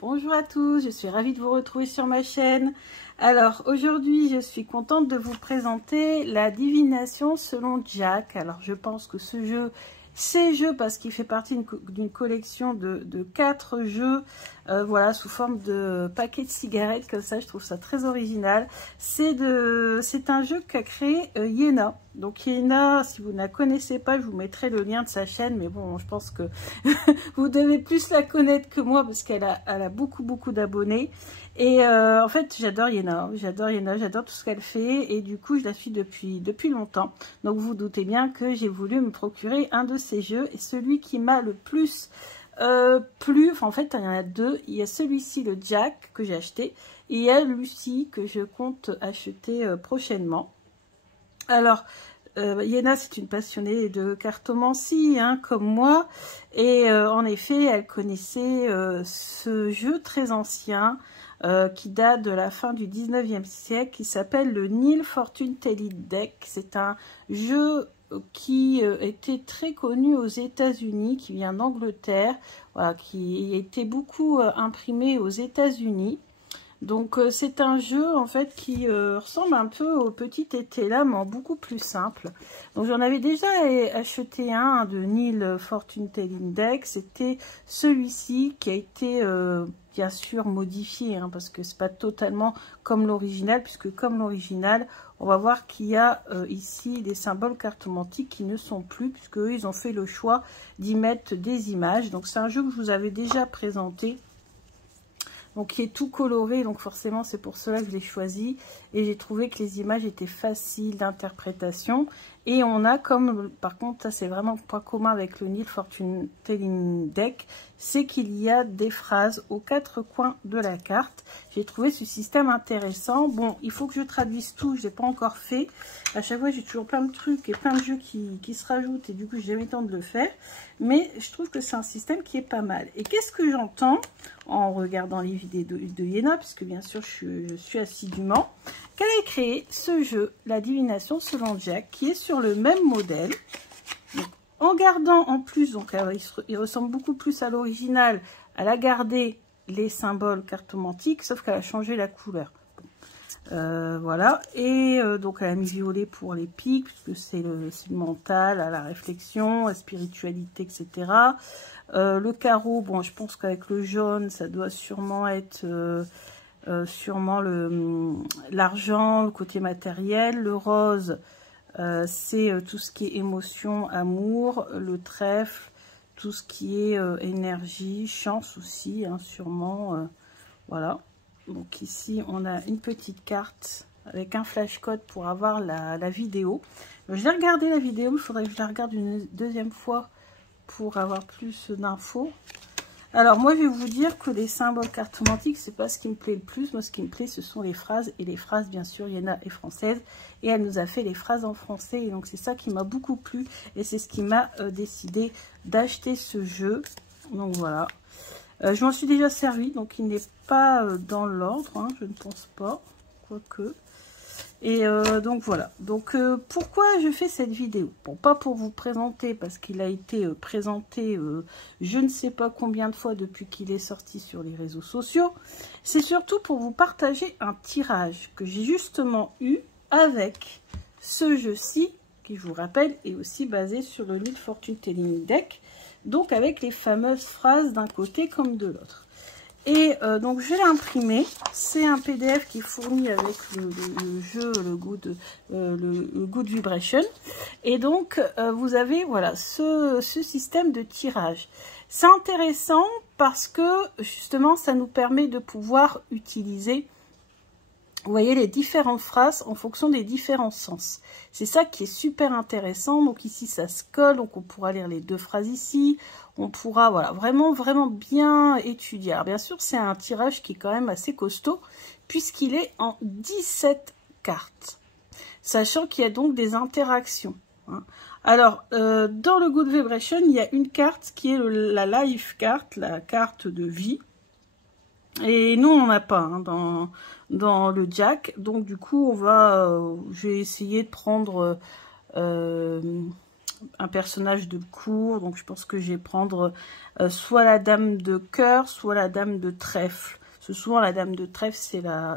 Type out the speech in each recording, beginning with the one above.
Bonjour à tous, je suis ravie de vous retrouver sur ma chaîne. Alors aujourd'hui je suis contente de vous présenter la divination selon Jack. Alors je pense que ce jeu, ces jeux, parce qu'il fait partie d'une collection de 4 jeux, voilà, sous forme de paquets de cigarettes, comme ça, je trouve ça très original. C'est un jeu qu'a créé Yena. Donc Yena, si vous ne la connaissez pas, je vous mettrai le lien de sa chaîne, mais bon, je pense que vous devez plus la connaître que moi, parce qu'elle a beaucoup d'abonnés. Et en fait, j'adore Yena, j'adore tout ce qu'elle fait, et du coup, je la suis depuis longtemps. Donc, vous doutez bien que j'ai voulu me procurer un de ces jeux, et celui qui m'a le plus plu, enfin, en fait, il y en a deux. Il y a celui-ci, le Jack, que j'ai acheté, et il y a Lucy, que je compte acheter prochainement. Alors, Yena, c'est une passionnée de cartomancie, hein, comme moi, et en effet, elle connaissait ce jeu très ancien, qui date de la fin du 19e siècle, qui s'appelle le Nile Fortune Telling Deck. C'est un jeu qui était très connu aux États-Unis, qui vient d'Angleterre, voilà, qui était beaucoup imprimé aux États-Unis. Donc c'est un jeu en fait qui ressemble un peu au petit Étela, mais en beaucoup plus simple. Donc j'en avais déjà acheté un de Nile Fortune Telling Deck. C'était celui-ci qui a été bien sûr modifié, hein, parce que c'est pas totalement comme l'original, puisque comme l'original, on va voir qu'il y a ici des symboles cartomantiques qui ne sont plus, puisque eux, ils ont fait le choix d'y mettre des images. Donc c'est un jeu que je vous avais déjà présenté, donc qui est tout coloré, donc forcément c'est pour cela que je l'ai choisi, et j'ai trouvé que les images étaient faciles d'interprétation. Et on a comme, par contre, ça c'est vraiment le point commun avec le Nile Fortune Telling Deck, c'est qu'il y a des phrases aux 4 coins de la carte. J'ai trouvé ce système intéressant. Bon, il faut que je traduise tout, je n'ai pas encore fait. À chaque fois, j'ai toujours plein de trucs et plein de jeux qui se rajoutent, et du coup, j'ai jamais le temps de le faire. Mais je trouve que c'est un système qui est pas mal. Et qu'est-ce que j'entends en regardant les vidéos de Yena, puisque bien sûr, je suis assidûment, qu'elle a créé ce jeu, la divination selon Jack, qui est sur le même modèle. Donc, en gardant en plus, donc il ressemble beaucoup plus à l'original, elle a gardé les symboles cartomantiques, sauf qu'elle a changé la couleur. Voilà, et donc elle a mis violet pour les pics, puisque c'est le mental, à la réflexion, la spiritualité, etc. Le carreau, bon, je pense qu'avec le jaune, ça doit sûrement être sûrement l'argent, le côté matériel. Le rose, c'est tout ce qui est émotion, amour. Le trèfle, tout ce qui est énergie, chance aussi, hein, sûrement. Voilà. Donc ici, on a une petite carte avec un flash code pour avoir la vidéo. Je vais regarder la vidéo, il faudrait que je la regarde une deuxième fois pour avoir plus d'infos. Alors moi, je vais vous dire que les symboles cartomantiques, c'est pas ce qui me plaît le plus. Moi, ce qui me plaît, ce sont les phrases. Et les phrases, bien sûr, Yena est française. Et elle nous a fait les phrases en français. Et donc, c'est ça qui m'a beaucoup plu. Et c'est ce qui m'a décidé d'acheter ce jeu. Donc, voilà. Je m'en suis déjà servi. Donc, il n'est pas dans l'ordre, hein, je ne pense pas. Quoique. Et donc voilà, donc pourquoi je fais cette vidéo? Bon, pas pour vous présenter, parce qu'il a été présenté je ne sais pas combien de fois depuis qu'il est sorti sur les réseaux sociaux. C'est surtout pour vous partager un tirage que j'ai justement eu avec ce jeu-ci, qui, je vous rappelle, est aussi basé sur le Nile Fortune Telling Deck, donc avec les fameuses phrases d'un côté comme de l'autre. Et donc je l'ai imprimé, c'est un PDF qui est fourni avec le jeu, le Good Vibration. Et donc vous avez voilà ce système de tirage. C'est intéressant parce que justement ça nous permet de pouvoir utiliser, vous voyez, les différentes phrases en fonction des différents sens. C'est ça qui est super intéressant. Donc ici, ça se colle. Donc on pourra lire les deux phrases ici. On pourra, voilà, vraiment bien étudier. Alors bien sûr, c'est un tirage qui est quand même assez costaud, puisqu'il est en 17 cartes. Sachant qu'il y a donc des interactions, hein. Alors, dans le Good Vibration, il y a une carte qui est la Life carte, la carte de vie. Et nous, on n'a pas, hein, dans le Jack. Donc, du coup, je vais essayer de prendre un personnage de cour. Donc je pense que je vais prendre soit la dame de cœur, soit la dame de trèfle. Souvent la dame de trèfle,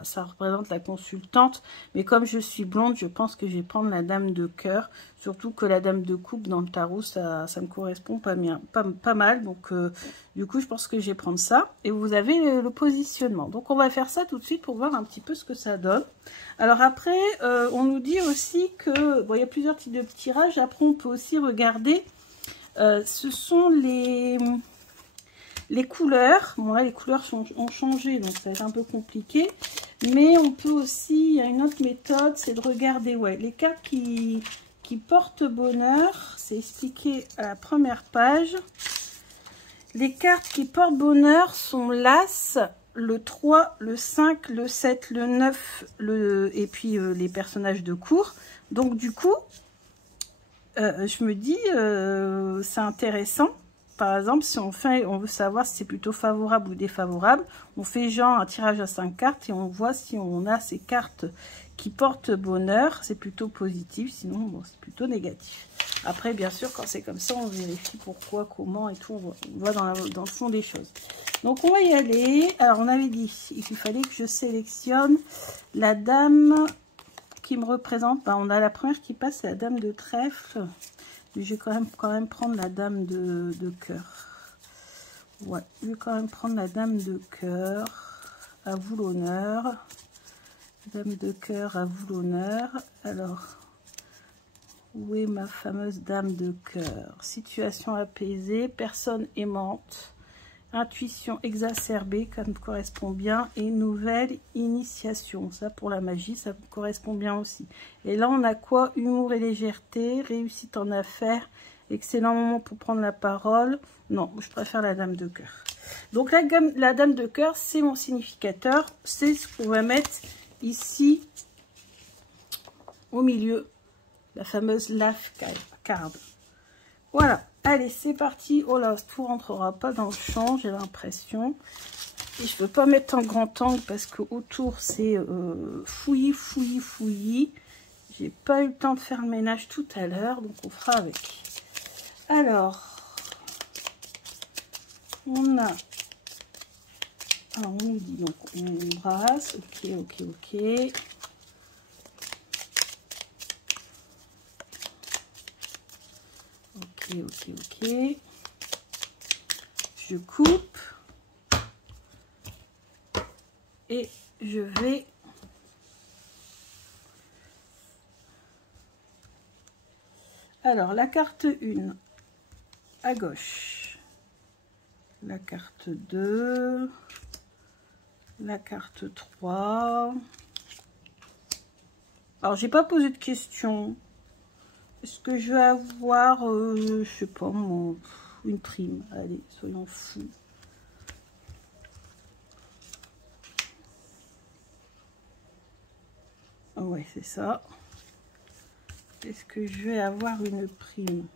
ça représente la consultante. Mais comme je suis blonde, je pense que je vais prendre la dame de cœur. Surtout que la dame de coupe dans le tarot, ça me correspond pas mal. Donc du coup, je pense que je vais prendre ça. Et vous avez le positionnement. Donc on va faire ça tout de suite pour voir un petit peu ce que ça donne. Alors après, on nous dit aussi que, bon, il y a plusieurs types de tirages. Après, on peut aussi regarder, ce sont les couleurs. Bon là, les couleurs ont changé, donc ça va être un peu compliqué. Mais on peut aussi, il y a une autre méthode, c'est de regarder, ouais, les cartes qui portent bonheur. C'est expliqué à la première page. Les cartes qui portent bonheur sont l'As, le 3, le 5, le 7, le 9, et puis les personnages de cour. Donc du coup, je me dis, c'est intéressant. Par exemple, si on veut savoir si c'est plutôt favorable ou défavorable, on fait genre un tirage à 5 cartes et on voit si on a ces cartes qui portent bonheur, c'est plutôt positif, sinon bon, c'est plutôt négatif. Après, bien sûr, quand c'est comme ça, on vérifie pourquoi, comment et tout, on voit dans le fond des choses. Donc, on va y aller. Alors, on avait dit qu'il fallait que je sélectionne la dame qui me représente. Ben, on a la première qui passe, c'est la dame de trèfle. Mais je vais quand même prendre la dame de cœur. Ouais, je vais quand même prendre la dame de cœur. À vous l'honneur. Dame de cœur, à vous l'honneur. Alors, où est ma fameuse dame de cœur? Situation apaisée, personne aimante, intuition exacerbée, ça me correspond bien, et nouvelle initiation. Ça, pour la magie, ça me correspond bien aussi. Et là, on a quoi? Humour et légèreté, réussite en affaires, excellent moment pour prendre la parole. Non, je préfère la dame de cœur. Donc, la dame de cœur, c'est mon significateur. C'est ce qu'on va mettre ici, au milieu, la fameuse Love Card. Voilà. Allez, c'est parti. Oh là, tout rentrera pas dans le champ, j'ai l'impression. Et je ne peux pas mettre en grand angle parce que autour c'est fouillis. J'ai pas eu le temps de faire le ménage tout à l'heure, donc on fera avec. Alors, on a... Alors, on nous dit donc on brasse. Ok. Ok. Je coupe. Et je vais... Alors, la carte 1, à gauche. La carte 2. La carte 3. Alors, j'ai pas posé de questions. Est-ce que je vais avoir, je sais pas, une prime? Allez, soyons fous. Ouais, c'est ça. Est-ce que je vais avoir une prime?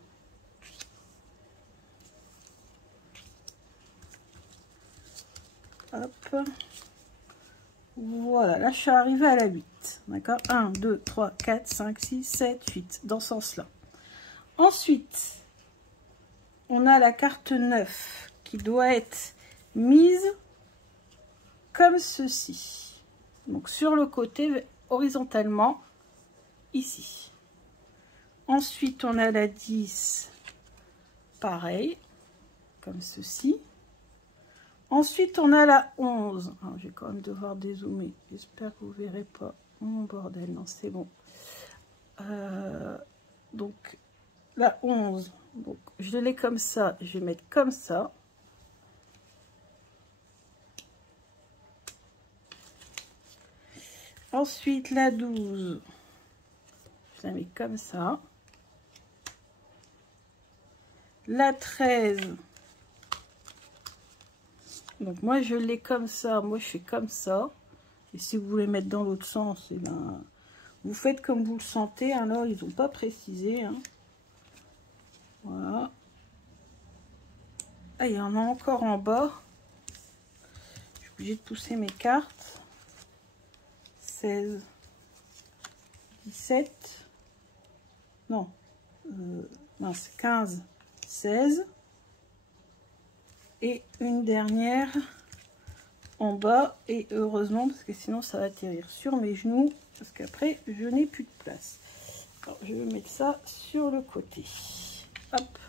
Hop. Voilà, là je suis arrivée à la 8. D'accord? 1, 2, 3, 4, 5, 6, 7, 8. Dans ce sens-là. Ensuite, on a la carte 9 qui doit être mise comme ceci. Donc sur le côté, horizontalement, ici. Ensuite, on a la 10, pareil, comme ceci. Ensuite, on a la 11. Alors, je vais quand même devoir dézoomer. J'espère que vous ne verrez pas mon bordel. Non, c'est bon. Donc, la 11. Donc, je l'ai comme ça. Je vais mettre comme ça. Ensuite, la 12. Je la mets comme ça. La 13. Donc moi je l'ai comme ça, moi je fais comme ça. Et si vous voulez mettre dans l'autre sens, et ben, vous faites comme vous le sentez. Alors ils n'ont pas précisé. Hein. Voilà. Ah, il y en a encore en bas. Je suis obligée de pousser mes cartes. 16, 17. Non. mince, 15, 16. Et une dernière en bas. Et heureusement, parce que sinon ça va atterrir sur mes genoux. Parce qu'après, je n'ai plus de place. Alors, je vais mettre ça sur le côté. Hop.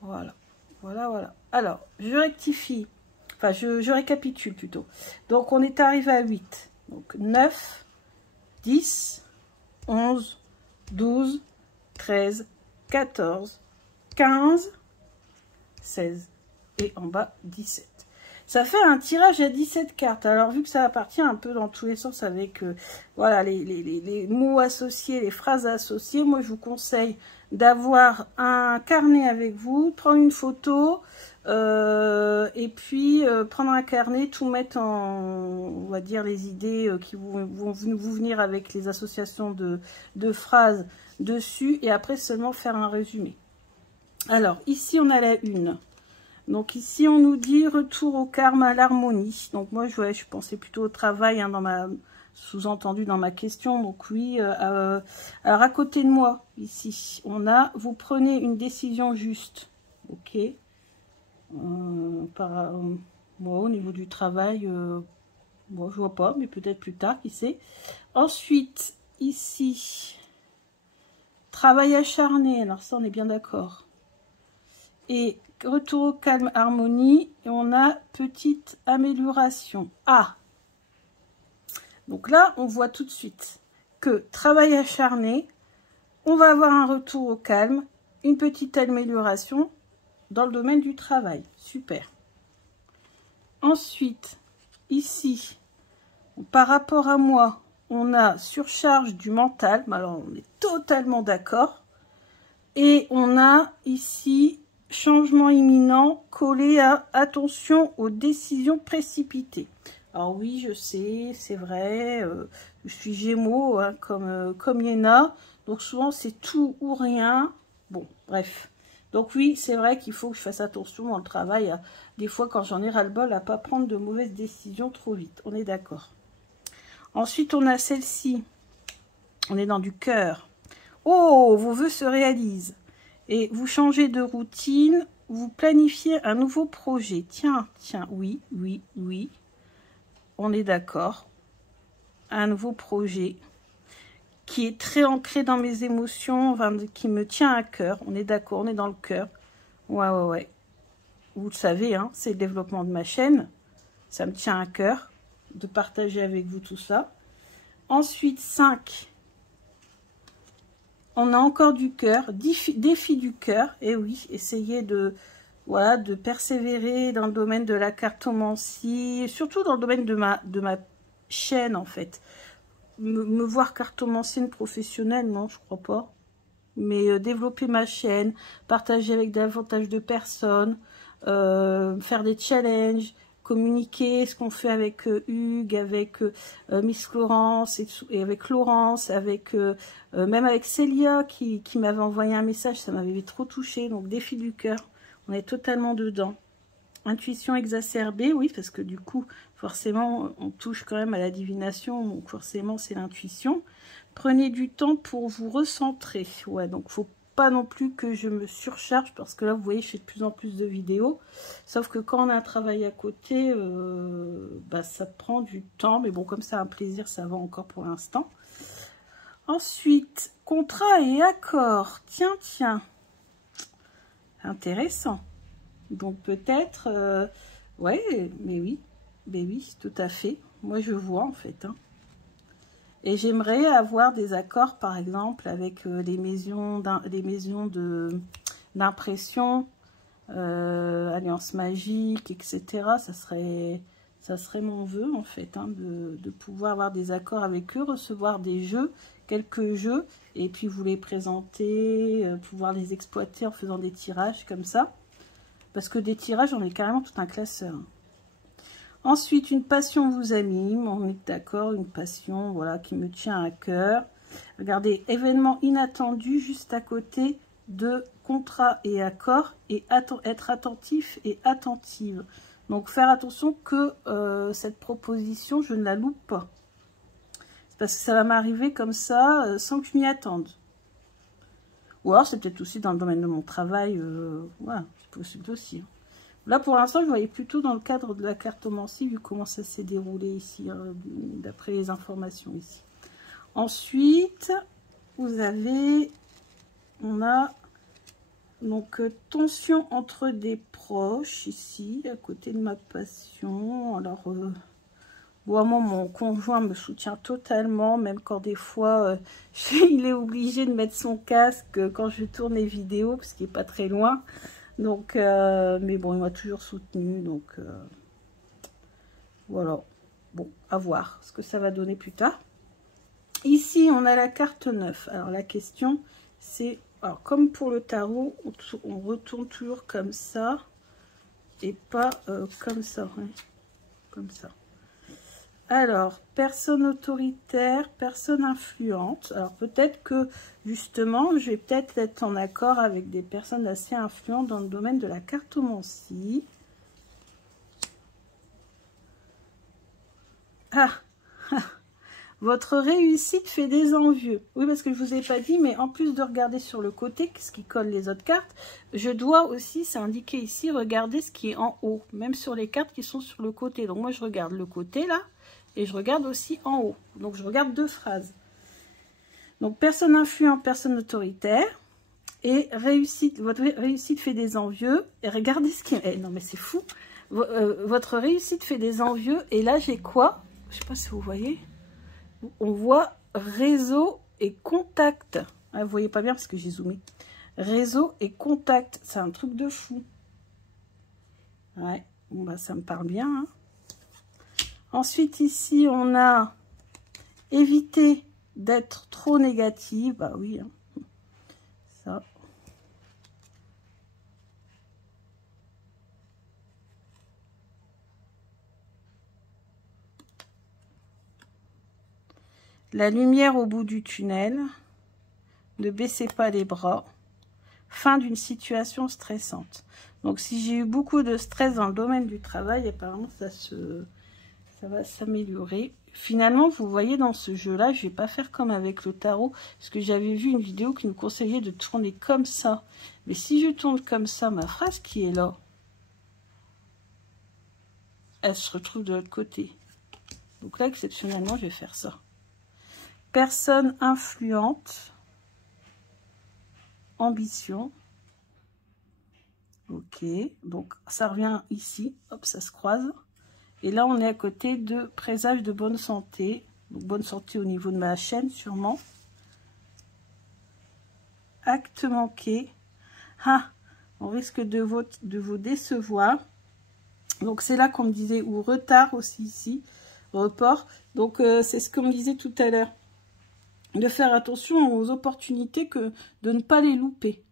Voilà. Voilà, voilà. Alors, je rectifie. Enfin, je récapitule plutôt. Donc, on est arrivé à 8. Donc, 9, 10, 11, 12, 13, 14, 15, 16. Et en bas, 17. Ça fait un tirage à 17 cartes. Alors, vu que ça appartient un peu dans tous les sens avec voilà, les mots associés, les phrases associées, moi, je vous conseille d'avoir un carnet avec vous, prendre une photo, et puis prendre un carnet, tout mettre en, on va dire, les idées qui vont vous venir avec les associations de phrases dessus, et après seulement faire un résumé. Alors, ici, on a la une. Donc ici, on nous dit retour au calme, à l'harmonie. Donc moi, je pensais plutôt au travail, hein, dans ma sous-entendu dans ma question. Donc oui, alors à côté de moi, ici, on a, vous prenez une décision juste. Ok. Moi, au niveau du travail, bon, je vois pas, mais peut-être plus tard, qui sait. Ensuite, ici, travail acharné. Alors ça, on est bien d'accord. Et retour au calme, harmonie, et on a petite amélioration. Ah, donc là, on voit tout de suite que travail acharné, on va avoir un retour au calme, une petite amélioration dans le domaine du travail. Super. Ensuite, ici, par rapport à moi, on a surcharge du mental. Alors, on est totalement d'accord. Et on a ici changement imminent, collé à attention aux décisions précipitées. Alors oui, je sais, c'est vrai, je suis Gémeaux, hein, comme Yéna, donc souvent c'est tout ou rien. Bon, bref. Donc oui, c'est vrai qu'il faut que je fasse attention dans le travail, des fois quand j'en ai ras-le-bol, à ne pas prendre de mauvaises décisions trop vite, on est d'accord. Ensuite, on a celle-ci, on est dans du cœur. Oh, vos vœux se réalisent. Et vous changez de routine, vous planifiez un nouveau projet. Tiens, oui, oui, oui. On est d'accord. Un nouveau projet qui est très ancré dans mes émotions, enfin, qui me tient à cœur. On est d'accord, on est dans le cœur. Ouais, ouais, ouais. Vous le savez, hein, c'est le développement de ma chaîne. Ça me tient à cœur de partager avec vous tout ça. Ensuite, 5. On a encore du cœur, défi du cœur. Et oui, essayez de, voilà, de persévérer dans le domaine de la cartomancie, surtout dans le domaine de ma chaîne en fait. Me voir cartomancienne professionnelle, non, je crois pas. Mais développer ma chaîne, partager avec davantage de personnes, faire des challenges, communiquer ce qu'on fait avec Hugues, avec Miss Florence et avec Laurence, avec même avec Célia qui m'avait envoyé un message, ça m'avait trop touché. Donc défi du cœur, on est totalement dedans. Intuition exacerbée, oui, parce que du coup, forcément, on touche quand même à la divination, donc forcément, c'est l'intuition. Prenez du temps pour vous recentrer. Ouais, donc faut pas non plus que je me surcharge, parce que là, vous voyez, je fais de plus en plus de vidéos. Sauf que quand on a un travail à côté, bah, ça prend du temps. Mais bon, comme c'est un plaisir, ça va encore pour l'instant. Ensuite, contrat et accord. Tiens. Intéressant. Donc peut-être, ouais, mais oui, tout à fait. Moi, je vois en fait. Hein. Et j'aimerais avoir des accords, par exemple, avec les maisons d'impression, Alliance Magique, etc. Ça serait mon vœu, en fait, hein, de pouvoir avoir des accords avec eux, recevoir des jeux, quelques jeux, et puis vous les présenter, pouvoir les exploiter en faisant des tirages comme ça. Parce que des tirages, on est carrément tout un classeur. Ensuite, une passion vous anime. On est d'accord, une passion voilà, qui me tient à cœur. Regardez, événement inattendu juste à côté de contrat et accord. Et être attentif et attentive. Donc, faire attention que cette proposition, je ne la loupe pas. C'est parce que ça va m'arriver comme ça, sans que je m'y attende. Ou alors c'est peut-être aussi dans le domaine de mon travail. Voilà, c'est possible aussi. Hein. Là, pour l'instant, je voyais plutôt dans le cadre de la cartomancie, vu comment ça s'est déroulé ici, hein, d'après les informations ici. Ensuite, vous avez, on a donc tension entre des proches ici, à côté de ma passion. Alors, bon, moi, mon conjoint me soutient totalement, même quand des fois, il est obligé de mettre son casque quand je tourne les vidéos, parce qu'il n'est pas très loin. Donc, mais bon, il m'a toujours soutenu, donc voilà. Bon, à voir ce que ça va donner plus tard. Ici, on a la carte 9. Alors, la question, c'est, alors comme pour le tarot, on retourne toujours comme ça, et pas comme ça, hein, comme ça. Alors, personne autoritaire, personne influente. Alors, peut-être que, justement, je vais peut-être être en accord avec des personnes assez influentes dans le domaine de la cartomancie. Ah, votre réussite fait des envieux. Oui, parce que je ne vous ai pas dit, mais en plus de regarder sur le côté, ce qui colle les autres cartes, je dois aussi, c'est indiqué ici, regarder ce qui est en haut, même sur les cartes qui sont sur le côté. Donc, moi, je regarde le côté, là. Et je regarde aussi en haut. Donc, je regarde deux phrases. Donc, personne influente, personne autoritaire. Et réussite, votre réussite fait des envieux. Et regardez ce qui est... non, mais c'est fou. Votre réussite fait des envieux. Et là, j'ai quoi? Je ne sais pas si vous voyez. On voit réseau et contact. Ah, vous voyez pas bien parce que j'ai zoomé. Réseau et contact. C'est un truc de fou. Ouais. Bon, bah, ça me parle bien, hein. Ensuite, ici, on a éviter d'être trop négative. Bah oui, hein. Ça. La lumière au bout du tunnel. Ne baissez pas les bras. Fin d'une situation stressante. Donc, si j'ai eu beaucoup de stress dans le domaine du travail, apparemment, ça va s'améliorer. Finalement, vous voyez, dans ce jeu-là, je ne vais pas faire comme avec le tarot, parce que j'avais vu une vidéo qui me conseillait de tourner comme ça. Mais si je tourne comme ça, ma phrase qui est là, elle se retrouve de l'autre côté. Donc là, exceptionnellement, je vais faire ça. Personne influente. Ambition. Ok, donc ça revient ici. Hop, ça se croise. Et là, on est à côté de présage de bonne santé. Donc, bonne santé au niveau de ma chaîne, sûrement. Acte manqué. Ah, on risque de vous décevoir. Donc, c'est là qu'on me disait, ou retard aussi ici, report. Donc, c'est ce qu'on me disait tout à l'heure. De faire attention aux opportunités, de ne pas les louper.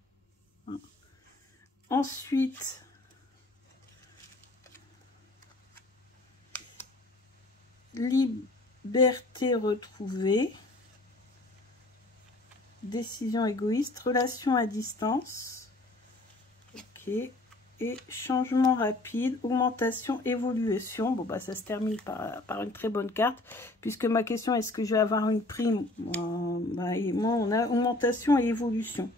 Ensuite... liberté retrouvée, décision égoïste, relation à distance, ok, et changement rapide, augmentation, évolution. Bon, bah ça se termine par une très bonne carte, puisque ma question, est-ce que je vais avoir une prime? Et moi, on a augmentation et évolution,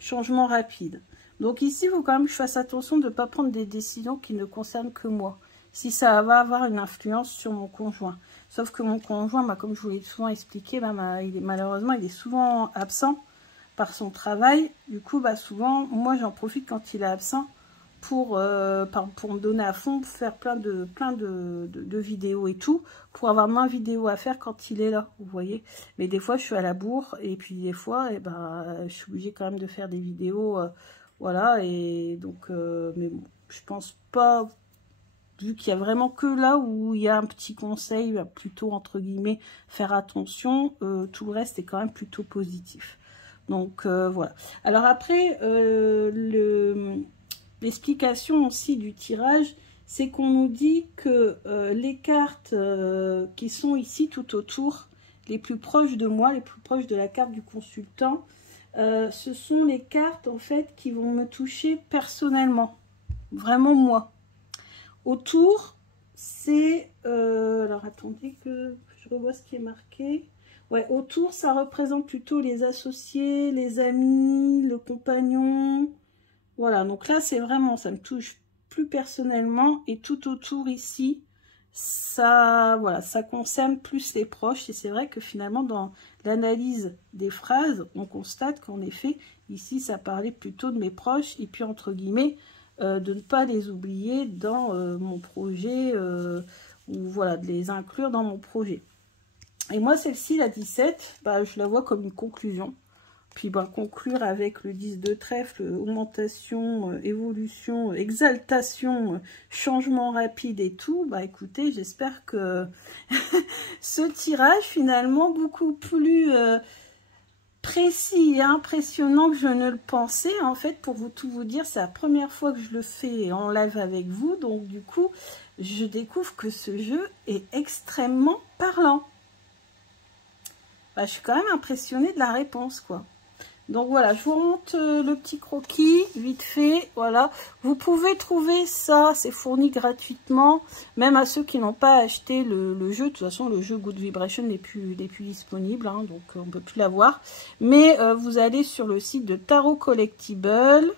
changement rapide. Donc ici, il faut quand même que je fasse attention de ne pas prendre des décisions qui ne concernent que moi. Si ça va avoir une influence sur mon conjoint. Sauf que mon conjoint, bah, comme je vous l'ai souvent expliqué, bah, malheureusement, il est souvent absent par son travail. Du coup, bah, souvent, moi, j'en profite quand il est absent pour me donner à fond, pour faire plein de vidéos et tout, pour avoir moins de vidéos à faire quand il est là, vous voyez. Mais des fois, je suis à la bourre, et puis des fois, je suis obligée quand même de faire des vidéos, voilà, et donc, mais bon, je pense pas... Vu qu'il y a vraiment que là où il y a un petit conseil, plutôt entre guillemets, faire attention, tout le reste est quand même plutôt positif. Donc voilà. Alors après, l'explication aussi du tirage, c'est qu'on nous dit que les cartes qui sont ici tout autour, les plus proches de moi, les plus proches de la carte du consultant, ce sont les cartes en fait qui vont me toucher personnellement, vraiment moi. Autour, c'est... alors, attendez que je revois ce qui est marqué. Ouais, autour, ça représente plutôt les associés, les amis, le compagnon. Voilà, donc là, c'est vraiment, ça me touche plus personnellement. Et tout autour ici, ça, voilà, ça concerne plus les proches. Et c'est vrai que finalement, dans l'analyse des phrases, on constate qu'en effet, ici, ça parlait plutôt de mes proches. Et puis, entre guillemets, de ne pas les oublier dans mon projet, ou voilà, de les inclure dans mon projet. Et moi, celle-ci, la 17, bah, je la vois comme une conclusion. Puis, bah, conclure avec le 10 de trèfle, augmentation, évolution, exaltation, changement rapide et tout. Bah, écoutez, j'espère que ce tirage, finalement, beaucoup plus précis et impressionnant que je ne le pensais. En fait, pour tout vous dire, c'est la première fois que je le fais en live avec vous. Donc, du coup, je découvre que ce jeu est extrêmement parlant. Bah, je suis quand même impressionnée de la réponse, quoi. Donc voilà, je vous remonte le petit croquis, vite fait, voilà. Vous pouvez trouver ça, c'est fourni gratuitement, même à ceux qui n'ont pas acheté le jeu. De toute façon, le jeu Good Vibration n'est plus disponible, hein, donc on ne peut plus l'avoir. Mais vous allez sur le site de Tarot Collectible.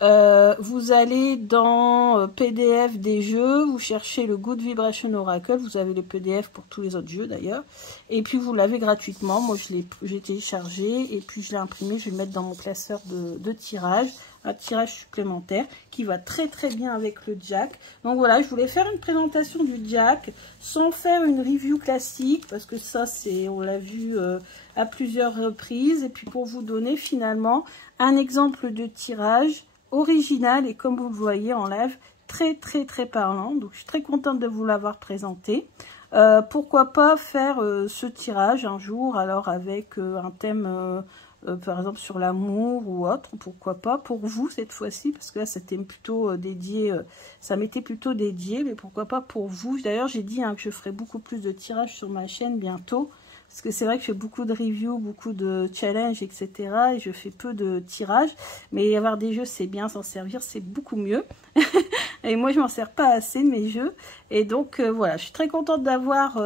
Vous allez dans PDF des jeux, vous cherchez le Good Vibration Oracle, vous avez le PDF pour tous les autres jeux d'ailleurs, et puis vous l'avez gratuitement. Moi j'ai téléchargé et puis je l'ai imprimé, je vais le mettre dans mon classeur de tirage, un tirage supplémentaire qui va très très bien avec le Jack. Donc voilà, je voulais faire une présentation du Jack sans faire une review classique, parce que ça on l'a vu à plusieurs reprises, et puis pour vous donner finalement un exemple de tirage original et comme vous le voyez en live, très très très parlant. Donc je suis très contente de vous l'avoir présenté. Pourquoi pas faire ce tirage un jour, alors avec un thème par exemple sur l'amour ou autre, pourquoi pas pour vous cette fois-ci, parce que là c'était plutôt dédié, ça m'était plutôt dédié, mais pourquoi pas pour vous. D'ailleurs j'ai dit hein, que je ferai beaucoup plus de tirages sur ma chaîne bientôt, parce que c'est vrai que je fais beaucoup de reviews, beaucoup de challenges, etc. Et je fais peu de tirages. Mais avoir des jeux, c'est bien, s'en servir, c'est beaucoup mieux. Et moi, je m'en sers pas assez de mes jeux. Et donc, voilà, je suis très contente d'avoir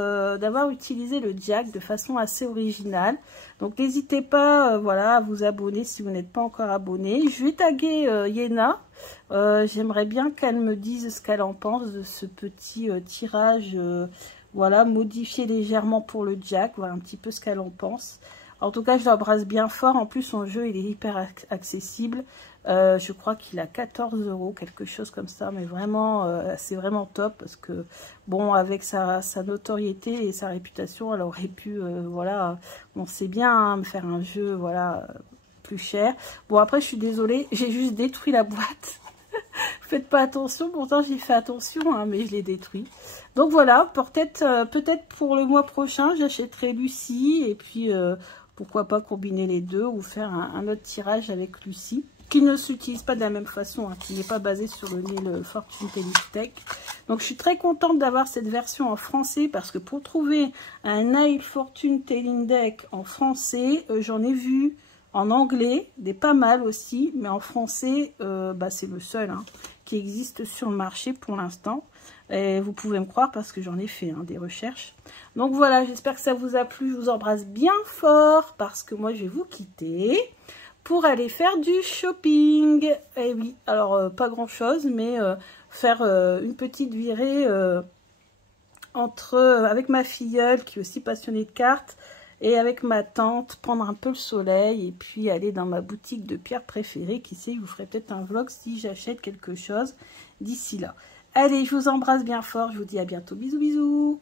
utilisé le Jack de façon assez originale. Donc, n'hésitez pas voilà, à vous abonner si vous n'êtes pas encore abonné. Je vais taguer Yéna. J'aimerais bien qu'elle me dise ce qu'elle en pense de ce petit tirage voilà, modifier légèrement pour le Jack, voilà un petit peu ce qu'elle en pense. En tout cas, je l'embrasse bien fort. En plus, son jeu, il est hyper accessible. Je crois qu'il a 14 €, quelque chose comme ça. Mais vraiment, c'est vraiment top parce que, bon, avec sa notoriété et sa réputation, elle aurait pu, voilà, on sait bien, hein, me faire un jeu, voilà, plus cher. Bon, après, je suis désolée, j'ai juste détruit la boîte. Faites pas attention, pourtant j'ai fait attention, hein, mais je l'ai détruit. Donc voilà, peut-être pour le mois prochain, j'achèterai Lucie, et puis pourquoi pas combiner les deux, ou faire un autre tirage avec Lucie, qui ne s'utilise pas de la même façon, hein, qui n'est pas basé sur le Wheel Fortune Telling Deck. Donc je suis très contente d'avoir cette version en français, parce que pour trouver un Wheel Fortune Telling Deck en français, j'en ai vu en anglais, des pas mal aussi, mais en français, bah, c'est le seul hein, qui existe sur le marché pour l'instant. Et vous pouvez me croire parce que j'en ai fait hein, des recherches. Donc voilà, j'espère que ça vous a plu. Je vous embrasse bien fort parce que moi, je vais vous quitter pour aller faire du shopping. Et oui, alors pas grand-chose, mais faire une petite virée avec ma filleule qui est aussi passionnée de cartes. Et avec ma tante, prendre un peu le soleil et puis aller dans ma boutique de pierres préférée. Qui sait, je vous ferai peut-être un vlog si j'achète quelque chose d'ici là. Allez, je vous embrasse bien fort. Je vous dis à bientôt. Bisous, bisous.